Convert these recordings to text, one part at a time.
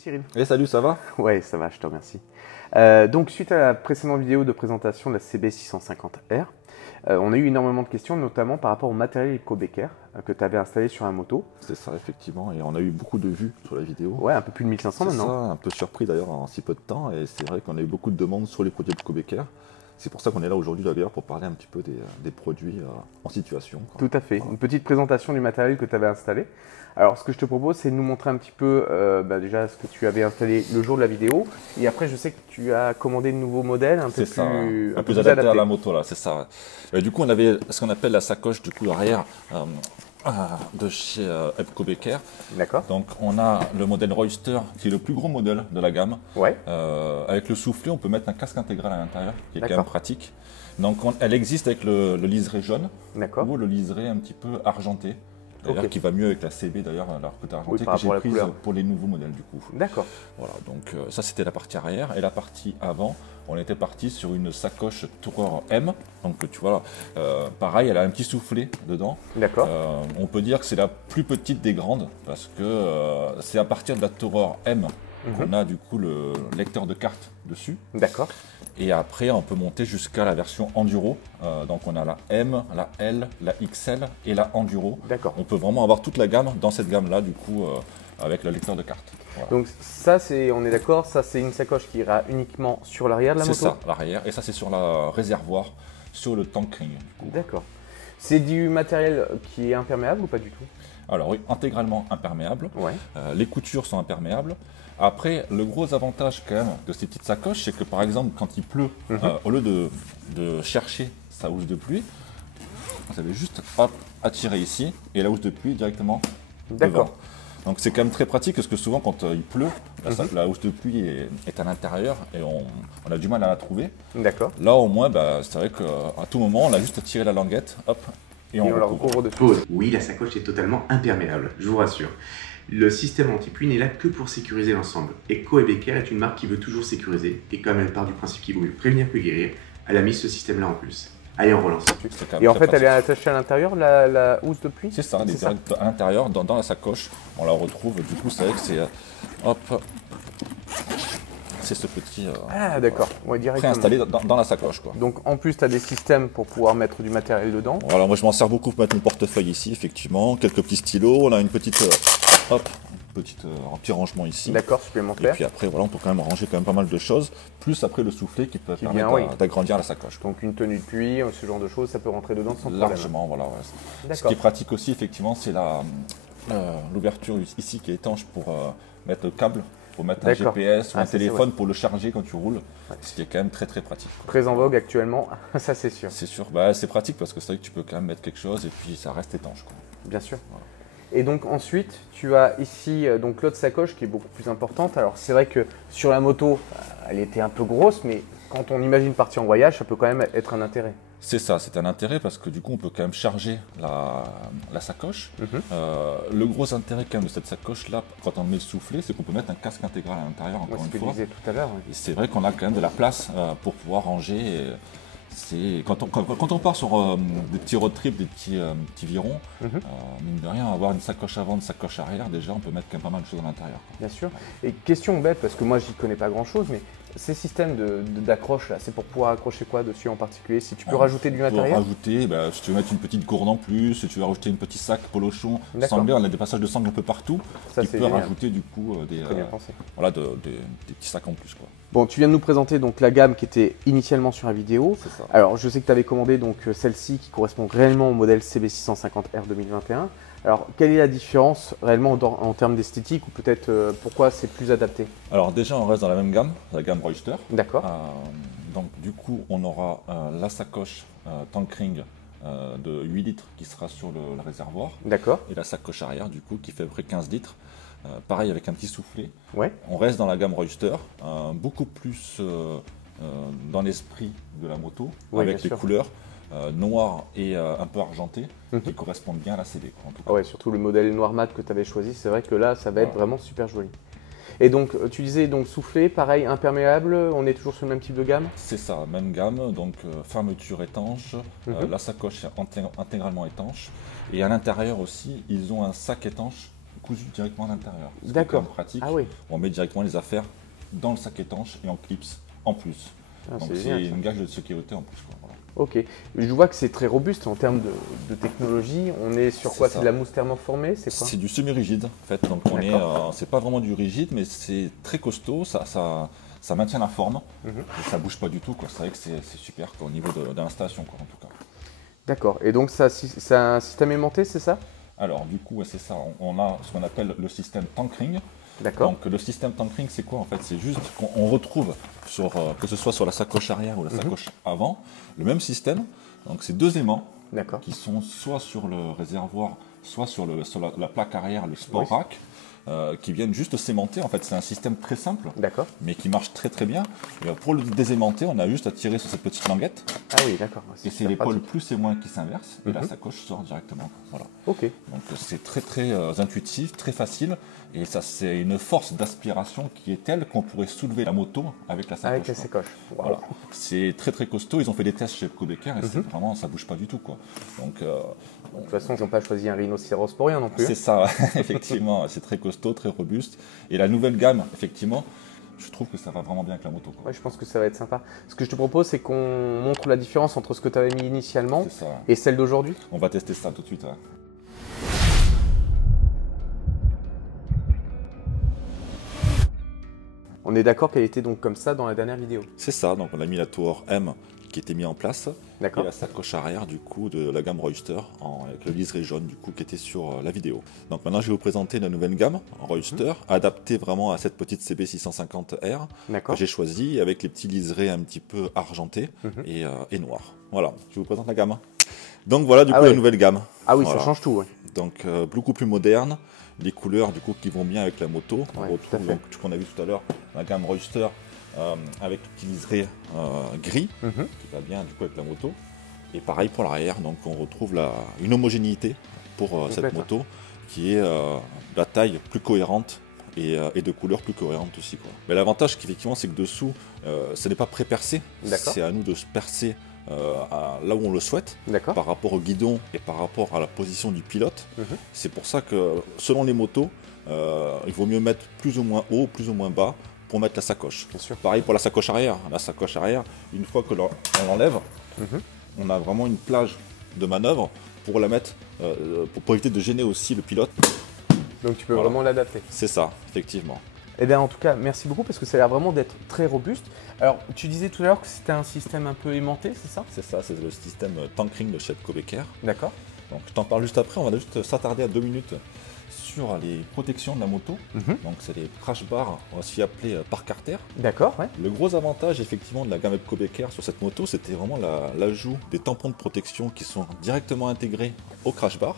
Cyril. Et salut, ça va? Ouais, ça va, je te remercie. Donc, suite à la précédente vidéo de présentation de la CB650R, on a eu énormément de questions, notamment par rapport au matériel Eco-Becker que tu avais installé sur la moto. C'est ça, effectivement, et on a eu beaucoup de vues sur la vidéo. Ouais, un peu plus de 1500 C'est maintenant. ça, un peu surpris d'ailleurs en si peu de temps, et c'est vrai qu'on a eu beaucoup de demandes sur les produits Eco-Becker. C'est pour ça qu'on est là aujourd'hui d'ailleurs pour parler un petit peu des produits en situation, quoi. Tout à fait. Voilà. Une petite présentation du matériel que tu avais installé. Alors, ce que je te propose, c'est de nous montrer un petit peu déjà ce que tu avais installé le jour de la vidéo. Et après, je sais que tu as commandé de nouveaux modèles un peu C'est ça, plus, un peu plus adapté à la moto là, c'est ça. Et du coup, on avait ce qu'on appelle la sacoche du coup arrière de chez Eco-Becker. D'accord. Donc, on a le modèle Royster qui est le plus gros modèle de la gamme. Ouais. Avec le soufflet, on peut mettre un casque intégral à l'intérieur, qui est quand même D'accord. pratique. Donc, elle existe avec le liseré jaune D'accord. ou le liseré un petit peu argenté. D'ailleurs, Ok. qui va mieux avec la CB d'ailleurs, la côté argenté par que j'ai rapport à la prise couleur. pour les nouveaux modèles du coup. D'accord. Voilà, donc ça c'était la partie arrière. Et la partie avant, on était parti sur une sacoche Tourer M. Donc tu vois, pareil, elle a un petit soufflet dedans. D'accord. On peut dire que c'est la plus petite des grandes parce que c'est à partir de la Tourer M qu'on a du coup le lecteur de carte dessus. D'accord. Et après, on peut monter jusqu'à la version Enduro. Donc on a la M, la L, la XL et la Enduro. D'accord. On peut vraiment avoir toute la gamme dans cette gamme-là, du coup, avec le lecteur de carte. Voilà. Donc ça, on est d'accord, ça c'est une sacoche qui ira uniquement sur l'arrière de la moto. C'est ça, l'arrière. Et ça, c'est sur la réservoir, sur le tankring. D'accord. C'est du matériel qui est imperméable ou pas du tout? Alors oui, intégralement imperméable. Ouais. Les coutures sont imperméables. Après, le gros avantage quand même de ces petites sacoches, c'est que par exemple, quand il pleut, au lieu de chercher sa housse de pluie, vous avez juste hop, à tirer ici et la housse de pluie directement D'accord. devant. Donc c'est quand même très pratique parce que souvent quand il pleut, la housse de pluie est à l'intérieur et on a du mal à la trouver. D'accord. Là au moins, c'est vrai qu'à tout moment, on a juste à tirer la languette, hop, et on la recouvre. recouvre dessus. Pause. Oui, la sacoche est totalement imperméable, je vous rassure. Le système anti-pluie n'est là que pour sécuriser l'ensemble. Eco-Becker est une marque qui veut toujours sécuriser, et comme elle part du principe qu'il vaut mieux prévenir que guérir, elle a mis ce système-là en plus. Allez, on relance. C'est quand même Et en très fait, elle est pratique. attachée à l'intérieur, la housse de pluie? C'est ça, elle est direct à l'intérieur, dans la sacoche, on la retrouve. Du coup, c'est vrai que c'est hop, c'est ce petit Ah, d'accord. Ouais, directement. préinstallé dans la sacoche, quoi. Donc en plus, tu as des systèmes pour pouvoir mettre du matériel dedans. Voilà, moi je m'en sers beaucoup pour mettre mon portefeuille ici, effectivement, quelques petits stylos, on a une petite un petit rangement ici. D'accord, Et supplémentaire. puis après, voilà, on peut quand même ranger quand même pas mal de choses, plus après le soufflet qui peut permettre vient, oui. d'agrandir la sacoche, quoi. Donc une tenue de pluie, ce genre de choses, ça peut rentrer dedans sans problème. Largement, voilà. Ouais. Ce D'accord. qui est pratique aussi, effectivement, c'est l'ouverture ici qui est étanche pour mettre le câble, pour mettre un D'accord. GPS ou Ah, un ça, c'est téléphone vrai. pour le charger quand tu roules, ce qui est quand même très très pratique, quoi. Très en vogue actuellement, ça c'est sûr. C'est sûr, c'est pratique parce que c'est vrai que tu peux quand même mettre quelque chose et puis ça reste étanche, quoi. Bien sûr. Voilà. Et donc ensuite, tu as ici donc l'autre sacoche qui est beaucoup plus importante. Alors c'est vrai que sur la moto, elle était un peu grosse, mais quand on imagine partir en voyage, ça peut quand même être un intérêt. C'est ça, c'est un intérêt parce que du coup on peut quand même charger la sacoche. Le gros intérêt quand même de cette sacoche là, quand on met le soufflet, c'est qu'on peut mettre un casque intégral à l'intérieur, Moi, encore c'est ce une que fois. je disais tout à l'heure. Ouais. Et c'est vrai qu'on a quand même de la place pour pouvoir ranger. Quand on part sur des petits road trips, des petits virons, mine de rien, avoir une sacoche avant, une sacoche arrière, déjà on peut mettre quand même pas mal de choses à l'intérieur, quoi. Bien sûr. Et question bête, parce que moi j'y connais pas grand chose, mais ces systèmes d'accroche là, c'est pour pouvoir accrocher quoi dessus en particulier? Si tu peux rajouter du Pour matériel? rajouter, si tu veux mettre une petite gourde en plus, si tu veux rajouter un petit sac polochon, D'accord. sanglé, on a des passages de sangle un peu partout. Ça, Tu c'est peux génial. rajouter du coup Très bien pensé. des petits sacs en plus, quoi. Bon, tu viens de nous présenter donc la gamme qui était initialement sur la vidéo. C'est ça. Alors, je sais que tu avais commandé donc celle-ci qui correspond réellement au modèle CB650R 2021. Alors, quelle est la différence réellement en termes d'esthétique ou peut-être pourquoi c'est plus adapté? Alors déjà, on reste dans la même gamme, la gamme Royster. D'accord. Donc du coup, on aura la sacoche tankring de 8 litres qui sera sur le réservoir D'accord. et la sacoche arrière du coup qui fait à peu près 15 litres. Pareil avec un petit soufflet. Ouais. On reste dans la gamme Royster, beaucoup plus dans l'esprit de la moto, Oui, avec bien les sûr. couleurs noires et un peu argentées qui correspondent bien à la CD, quoi, en tout cas. Ah ouais, surtout le modèle noir mat que tu avais choisi, c'est vrai que là, ça va être Voilà. vraiment super joli. Et donc, tu disais donc soufflé, pareil, imperméable, on est toujours sur le même type de gamme? C'est ça, même gamme, donc fermeture étanche, la sacoche est intégralement étanche. Et à l'intérieur aussi, ils ont un sac étanche cousu directement à l'intérieur. D'accord. Pratique. Ah oui. On met directement les affaires dans le sac étanche et en clips en plus. Ah, donc c'est c'est génial, ça. une gage de sécurité en plus, quoi. Voilà. Ok. Je vois que c'est très robuste en termes de technologie. On est sur quoi? C'est C'est ça. de la mousse thermoformée? C'est quoi? C'est du semi-rigide en fait, donc c'est pas vraiment du rigide, mais c'est très costaud, ça maintient la forme, et ça bouge pas du tout, quoi. C'est vrai que c'est super, quoi, au niveau de l'installation, quoi, en tout cas. D'accord. Et donc ça, c'est un système aimanté, c'est ça? Alors du coup, ouais, c'est ça, on a ce qu'on appelle le système Tankring. D'accord. Donc le système Tankring, c'est quoi en fait? C'est juste qu'on retrouve, que ce soit sur la sacoche arrière ou la sacoche avant, le même système. Donc c'est deux aimants D'accord. qui sont soit sur le réservoir, soit sur la plaque arrière, le sport rack, qui viennent juste s'aimanter. En fait, c'est un système très simple, D'accord. mais qui marche très très bien. Et pour le désaimanter, on a juste à tirer sur cette petite languette, Ah oui, d'accord. et c'est super l'épaule pratique. plus et moins qui s'inverse, et la sacoche sort directement. Voilà. Ok. Donc c'est très très intuitif, très facile, et ça c'est une force d'aspiration qui est telle qu'on pourrait soulever la moto avec la sacoche. Avec la quoi. sacoche. Wow. Voilà. C'est très très costaud, ils ont fait des tests chez Kobeker et c'est vraiment, ça bouge pas du tout, quoi. Donc De toute façon, ils n'ont pas choisi un rhinocéros pour rien non plus. c'est ça, effectivement, c'est très costaud, très robuste. Et la nouvelle gamme, effectivement, je trouve que ça va vraiment bien avec la moto, quoi. Ouais, je pense que ça va être sympa. Ce que je te propose, c'est qu'on montre la différence entre ce que tu avais mis initialement C'est ça. et celle d'aujourd'hui. On va tester ça tout de suite. Ouais. On est d'accord qu'elle était donc comme ça dans la dernière vidéo. C'est ça, donc on a mis la tour M qui était mise en place. D'accord. Et la sacoche arrière du coup de la gamme Royster avec le liseré jaune du coup qui était sur la vidéo. Donc maintenant je vais vous présenter la nouvelle gamme Royster adaptée vraiment à cette petite CB650R D'accord. que j'ai choisie avec les petits liserés un petit peu argentés et noirs. Voilà, je vous présente la gamme. Donc voilà du coup la nouvelle gamme. Ah oui, Voilà. ça change tout. Ouais. Donc beaucoup plus moderne, les couleurs du coup qui vont bien avec la moto. Ouais, On tout à retrouve fait. donc ce qu'on a vu tout à l'heure, la gamme Royster avec le petit liseré gris qui va bien du coup avec la moto. Et pareil pour l'arrière, donc on retrouve une homogénéité pour cette Complète, moto qui est la taille plus cohérente et de couleurs plus cohérentes aussi, quoi. Mais l'avantage effectivement c'est que dessous ce n'est pas pré-percé, D'accord. c'est à nous de se percer là où on le souhaite D'accord. par rapport au guidon et par rapport à la position du pilote. C'est pour ça que selon les motos, il vaut mieux mettre plus ou moins haut, plus ou moins bas pour mettre la sacoche. Bien sûr. Pareil pour la sacoche arrière. La sacoche arrière, une fois que on l'enlève, on a vraiment une plage de manœuvre pour la mettre, pour éviter de gêner aussi le pilote. Donc tu peux Voilà. vraiment l'adapter. C'est ça, effectivement. Eh bien, en tout cas, merci beaucoup parce que ça a l'air vraiment d'être très robuste. Alors, tu disais tout à l'heure que c'était un système un peu aimanté, c'est ça? C'est ça, c'est le système Tankring de chez Kobeker. D'accord. Donc je t'en parle juste après, on va juste s'attarder à 2 minutes sur les protections de la moto. Donc c'est les crash bars, aussi appelés par Carter. D'accord, ouais. Le gros avantage effectivement de la gamme Kobeker sur cette moto, c'était vraiment l'ajout des tampons de protection qui sont directement intégrés au crash bar.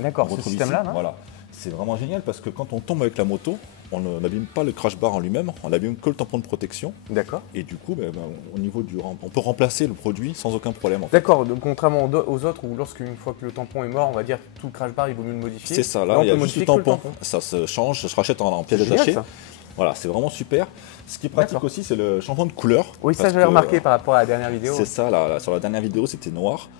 D'accord, On ce retrouve système-là, ici, là. voilà. C'est vraiment génial parce que quand on tombe avec la moto, on n'abîme pas le crash bar en lui-même, on n'abîme que le tampon de protection. D'accord. Et du coup, au niveau on peut remplacer le produit sans aucun problème. En fait. D'accord, donc contrairement aux autres où lorsqu'une fois que le tampon est mort, on va dire tout le crash bar, il vaut mieux le modifier. C'est ça, on là, il y peut a juste modifier le que le tampon. Ça se change, ça se rachète en pièces C'est génial, détachées. ça. Voilà, c'est vraiment super. Ce qui est pratique D'accord. aussi, c'est le changement de couleur. Oui, ça parce j'avais que, remarqué par rapport à la dernière vidéo. C'est ça, là, sur la dernière vidéo, c'était noir.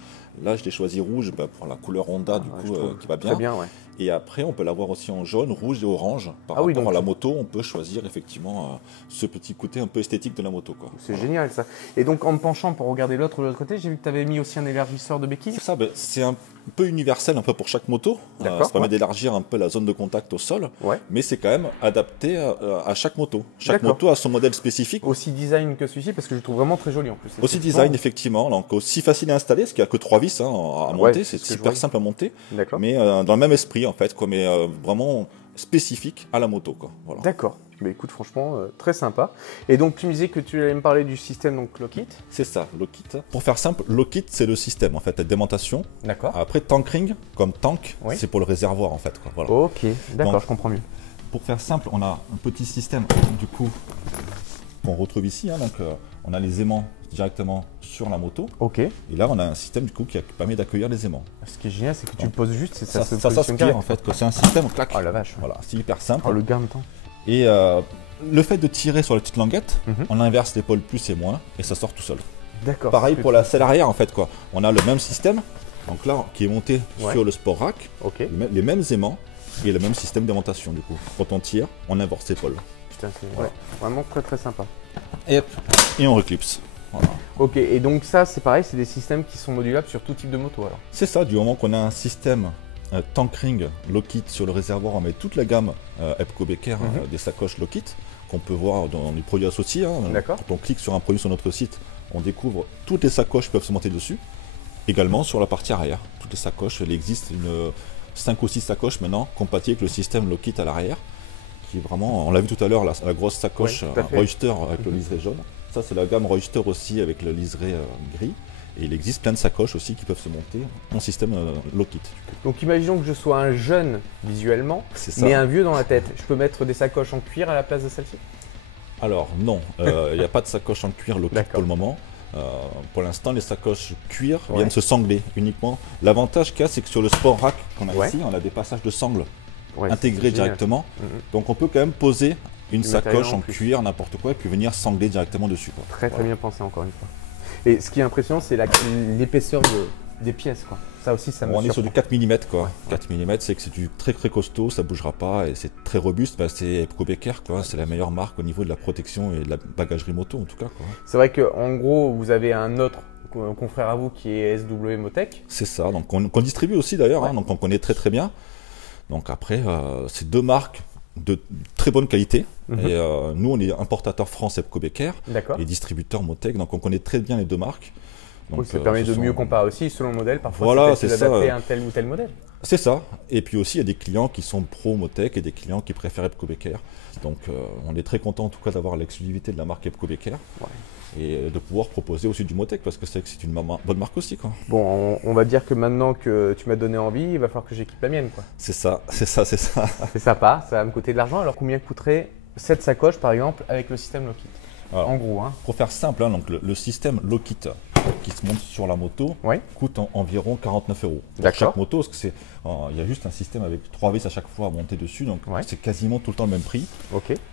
Là, je l'ai choisi rouge pour la couleur Honda, du je coup, trouve qui va bien. Très bien, ouais. Et après, on peut l'avoir aussi en jaune, rouge et orange. Par Ah oui, rapport donc à la moto, on peut choisir effectivement ce petit côté un peu esthétique de la moto, quoi. C'est génial ça. Et donc en me penchant pour regarder de l'autre côté, j'ai vu que tu avais mis aussi un élargisseur de béquille. C'est ça, c'est un peu universel un peu pour chaque moto. D'accord, Ça permet ouais. d'élargir un peu la zone de contact au sol, Ouais. mais c'est quand même adapté à chaque moto. Chaque D'accord. moto a son modèle spécifique. Aussi design que celui-ci parce que je le trouve vraiment très joli en plus. Aussi design effectivement, donc aussi facile à installer, parce qu'il n'y a que 3 vis à monter, Ouais, c'est c'est ce que je super vois. simple à monter, D'accord. mais dans le même esprit en fait, quoi, mais vraiment spécifique à la moto, quoi. Voilà. D'accord. Mais écoute, franchement, très sympa. Et donc tu me disais que tu allais me parler du système donc Lockit. C'est ça, Lockit. Pour faire simple, Lockit c'est le système en fait, d'aimantation. D'accord. Après Tankring, comme tank, Oui. c'est pour le réservoir en fait, quoi. Voilà. Ok, d'accord, Donc, je comprends mieux. Pour faire simple, on a un petit système du coup qu'on retrouve ici, hein, donc on a les aimants directement sur la moto. Ok. Et là, on a un système du coup qui permet d'accueillir les aimants. Ce qui est génial, c'est que tu le poses juste et ça se ça positionne s'aspire direct. en fait, que c'est un système clac. Oh la vache. Voilà, c'est hyper simple. Oh le gain de temps. Et le fait de tirer sur la petite languette, Mhm. on inverse l'épaule plus et moins et ça sort tout seul. D'accord. Pareil c'est pour la selle arrière en fait, quoi. On a le même système, donc là qui est monté Ouais. sur le sport rack, Ok. les mêmes aimants, Et le même système d'aimantation du coup. Quand on tire, on inverse l'épaule. Putain, c'est vraiment très très sympa. Et hop, et on reclipse. Voilà. Ok, et donc ça c'est pareil, c'est des systèmes qui sont modulables sur tout type de moto alors. C'est ça, du moment qu'on a un système Tankring Lockit sur le réservoir, on met toute la gamme Epco Becker des sacoches Lockit qu'on peut voir dans les produits associés. D'accord. Quand on clique sur un produit sur notre site, on découvre toutes les sacoches peuvent se monter dessus. Également sur la partie arrière, toutes les sacoches, il existe 5 ou 6 sacoches maintenant compatibles avec le système Lockit à l'arrière, qui est vraiment, on l'a vu tout à l'heure, la grosse sacoche Royster avec le liseré jaune. Ça c'est la gamme Royster aussi avec le liseré gris. Et il existe plein de sacoches aussi qui peuvent se monter en système Lockit. Donc imaginons que je sois un jeune visuellement, mais un vieux dans la tête. Je peux mettre des sacoches en cuir à la place de celle-ci? Alors non, il n'y a pas de sacoche en cuir Lockit pour le moment. Pour l'instant, les sacoches cuir viennent se sangler uniquement. L'avantage qu'il y a, c'est que sur le Sport Rack qu'on a ici, on a des passages de sangle intégrés directement. Donc on peut quand même poser une sacoche en cuir, n'importe quoi, et puis venir sangler directement dessus. Très bien pensé encore une fois. Et ce qui est impressionnant, c'est l'épaisseur des pièces, quoi. Ça aussi, ça me surprend. On est sur du 4 mm, quoi. 4 mm, c'est que c'est du très costaud, ça bougera pas et c'est très robuste. Bah, c'est Epco Becker, quoi. C'est la meilleure marque au niveau de la protection et de la bagagerie moto, en tout cas, quoi. C'est vrai qu'en gros, vous avez un autre confrère à vous qui est SW Motech. C'est ça, donc qu'on distribue aussi d'ailleurs, donc on connaît très bien. Donc après, c'est deux marques de très bonne qualité. Et nous, on est importateur France Epco Becker et distributeur Motech, donc on connaît très bien les deux marques. Donc, oui, ça permet de mieux comparer aussi selon le modèle. Parfois, c'est adapté à un tel ou tel modèle. C'est ça. Et puis aussi, il y a des clients qui sont pro Motech et des clients qui préfèrent Epco Becker. Donc, on est très content en tout cas d'avoir l'exclusivité de la marque Epco Becker. Et de pouvoir proposer aussi du Motech parce que c'est une bonne marque aussi, quoi. Bon, on va dire que maintenant que tu m'as donné envie, il va falloir que j'équipe la mienne, quoi. C'est ça. C'est sympa, ça va me coûter de l'argent. Alors combien coûterait cette sacoche par exemple avec le système Lockit? Alors, en gros, pour faire simple, donc le système Lockit qui se monte sur la moto coûte environ 49 € pour chaque moto, parce que il y a juste un système avec 3 vis à chaque fois à monter dessus, donc c'est quasiment tout le temps le même prix.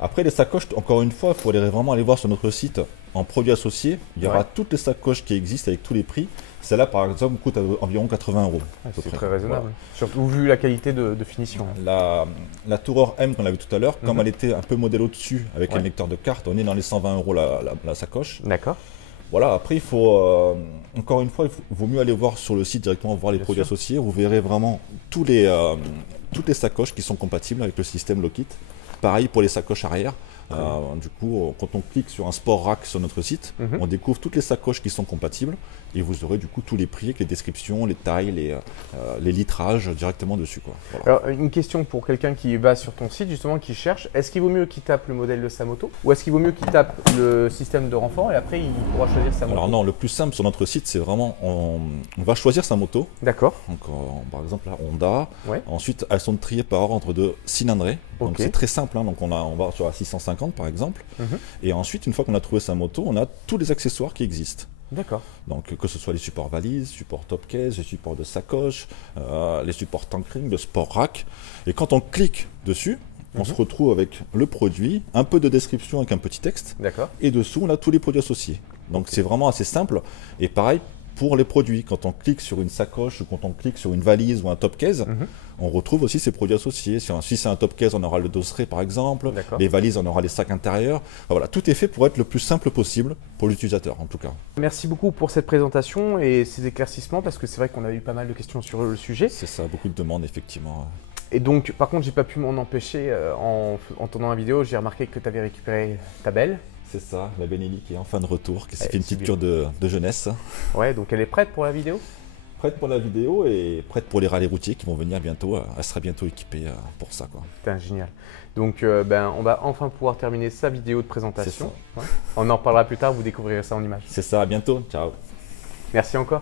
Après les sacoches, encore une fois, il faut vraiment aller voir sur notre site en produits associés, il y aura toutes les sacoches qui existent avec tous les prix. Celle-là par exemple coûte environ 80 €. C'est très raisonnable, surtout vu la qualité de finition. La Tourer M qu'on a vu tout à l'heure, comme elle était un peu modèle au-dessus avec un lecteur de carte, on est dans les 120 € la sacoche. D'accord. Voilà, après il faut, encore une fois, il vaut mieux aller voir sur le site directement, voir les produits associés. Vous verrez vraiment toutes les sacoches qui sont compatibles avec le système Lockit. Pareil pour les sacoches arrière. Du coup, quand on clique sur un Sport Rack sur notre site, on découvre toutes les sacoches qui sont compatibles et vous aurez du coup tous les prix avec les descriptions, les tailles, les litrages directement dessus, quoi. Alors, une question pour quelqu'un qui va sur ton site, justement, qui cherche, est-ce qu'il vaut mieux qu'il tape le modèle de sa moto ou est-ce qu'il vaut mieux qu'il tape le système de renfort et après il pourra choisir sa moto? Alors non, le plus simple sur notre site, c'est vraiment, on va choisir sa moto. D'accord. Donc par exemple la Honda, ensuite elles sont triées par ordre de cylindrée. Donc c'est très simple, donc on va sur la 650 par exemple, et ensuite une fois qu'on a trouvé sa moto, on a tous les accessoires qui existent. D'accord. Donc que ce soit les supports valises, supports top case, les supports de sacoche, les supports tankring, de sport rack, et quand on clique dessus, on se retrouve avec le produit, un peu de description avec un petit texte, et dessous on a tous les produits associés. Donc c'est vraiment assez simple, et pareil pour les produits, quand on clique sur une sacoche ou quand on clique sur une valise ou un top case, on retrouve aussi ces produits associés. Si c'est un top case, on aura le dosseret par exemple, les valises, on aura les sacs intérieurs. Enfin, voilà, tout est fait pour être le plus simple possible pour l'utilisateur en tout cas. Merci beaucoup pour cette présentation et ces éclaircissements parce que c'est vrai qu'on a eu pas mal de questions sur le sujet. C'est ça, beaucoup de demandes effectivement. Et donc, par contre, j'ai pas pu m'en empêcher en tournant la vidéo, j'ai remarqué que tu avais récupéré ta belle. C'est ça, la Benelli qui est en fin de retour, qui s'est fait une petite cure de jeunesse. Ouais, donc elle est prête pour la vidéo? Prête pour la vidéo et prête pour les rallyes routiers qui vont venir bientôt. Elle sera bientôt équipée pour ça, quoi. Putain, génial. Donc, on va enfin pouvoir terminer sa vidéo de présentation. On en reparlera plus tard, vous découvrirez ça en images. C'est ça, à bientôt. Ciao. Merci encore.